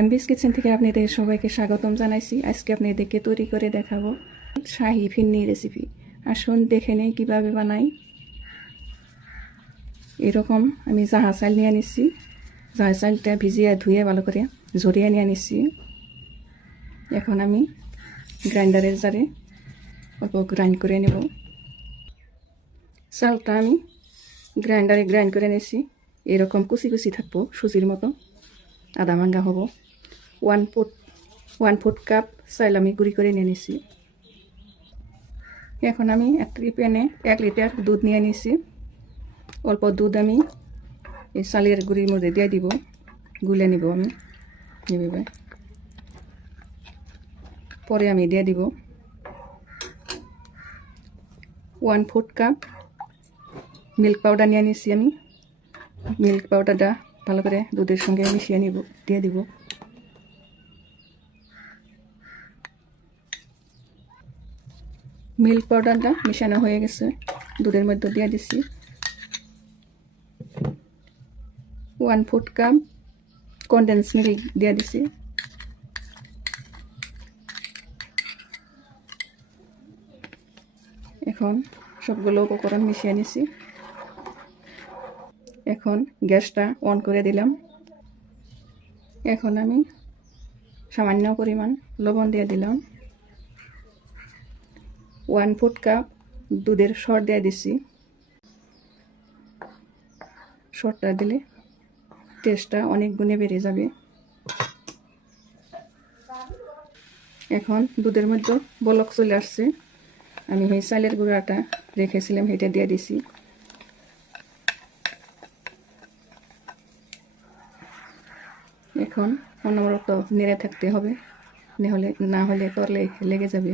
এমবিস kitchen থেকে আপনাদের সবাইকে স্বাগতম জানাইছি। আজকে আপনাদেরকে তৈরি করে দেখাবো শাহি ফিন্নি রেসিপি। আসুন দেখে নেই কীভাবে বানাই। এরকম আমি জাহা চাল নিয়ে নিচ্ছি। জাহা চালটা ভিজিয়ে ধুয়ে ভালো করে ঝরিয়ে নিয়ে নিচ্ছি। এখন আমি গ্রাইন্ডারের জারে অল্প গ্রাইন্ড করে নেব। চালটা আমি গ্রাইন্ডারে গ্রাইন্ড করে নিয়েছি। এরকম কুচি কুচি থাকবো, সুজির মতো আধা ভাঙ্গা হব। ওয়ান ফোর্থ কাপ চাল আমি গুঁড়ি করে নিয়ে নিছি। এখন আমি একটি প্যানে 1 লিটার দুধ নিয়ে নিছি। অল্প দুধ আমি এই চালের গুঁড়ির মধ্যে দিয়ে দিব, গুলে নিব আমি এভাবে। পরে আমি দিয়ে দিব 1/4 কাপ মিল্ক পাউডার নিয়ে নিছি। আমি মিল্ক পাউডারটা ভালো করে দুধের সঙ্গে মিশিয়ে নিব, দিয়ে দিব। মিল্ক পাউডারটা মিশানো হয়ে গেছে, দুধের মধ্যে দিয়ে দিচ্ছি 1/4 কাপ কনডেন্স মিল্ক দিয়ে দিছি। এখন সবগুলো উপকরণ মিশিয়ে নিছি। এখন গ্যাসটা অন করে দিলাম। এখন আমি সামান্য পরিমাণ লবণ দিয়ে দিলাম। 1/4 কাপ দুধের সর দিয়ে দিছি। সরটা দিলে টেস্টটা অনেক গুণে বেড়ে যাবে। এখন দুধের মধ্যে বলক চলে আসছে। আমি ওই চালের গুঁড়াটা রেখেছিলাম, সেটা দিয়ে দিছি। এখন অনবরত নেড়ে থাকতে হবে, না হলে তরলে লেগে যাবে।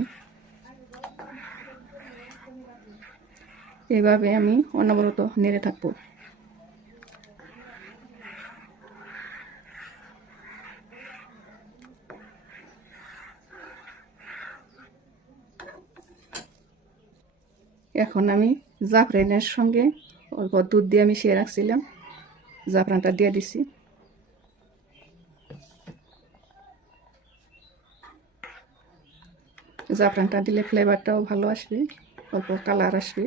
এভাবে আমি অনবরত নেড়ে থাকবো। এখন আমি জাফরানের সঙ্গে অল্প দুধ দিয়ে মিশিয়ে রাখছিলাম, জাফরানটা দিয়ে দিছি। জাফরানটা দিলে ফ্লেভারটাও ভালো আসবে, অল্প কালার আসবে।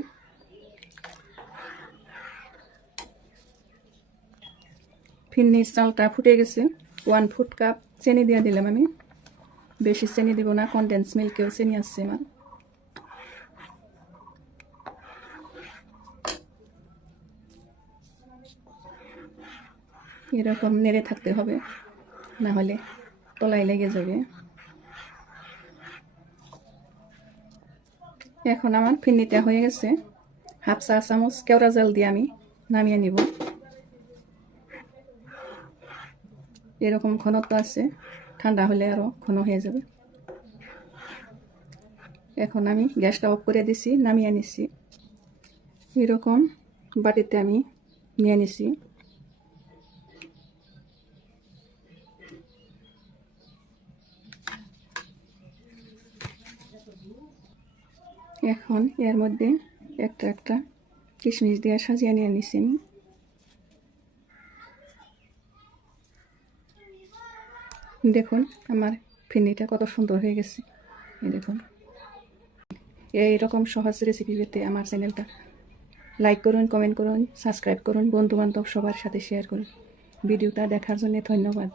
ফিন্নির চালটা ফুটে গেছে। 1/4 কাপ চিনি দিয়ে দিলাম আমি। বেশি চিনি দিব না, কনডেন্স মিল্কেও চিনি আসছে আমার। এরকম নেড়ে থাকতে হবে, না হলে তলায় লেগে যাবে। এখন আমার ফিন্নিটা হয়ে গেছে। 1/2 চা চামচ কেওড়া জল দিয়ে আমি নামিয়ে নিব। এরকম ঘনত্ব আছে, ঠান্ডা হলে আরও ঘন হয়ে যাবে। এখন আমি গ্যাসটা অফ করে দিছি, নামিয়ে নিছি। এরকম বাটিতে আমি নিয়ে নিছি। এখন এর মধ্যে একটা একটা কিশমিশ দিয়ে সাজিয়ে নিয়ে নিছি আমি। দেখুন আমার ফিন্নিটা কত সুন্দর হয়ে গেছে। এই দেখুন, এইরকম সহজ রেসিপি পেতে আমার চ্যানেলটা লাইক করুন, কমেন্ট করুন, সাবস্ক্রাইব করুন, বন্ধুবান্ধব সবার সাথে শেয়ার করুন। ভিডিওটা দেখার জন্য ধন্যবাদ।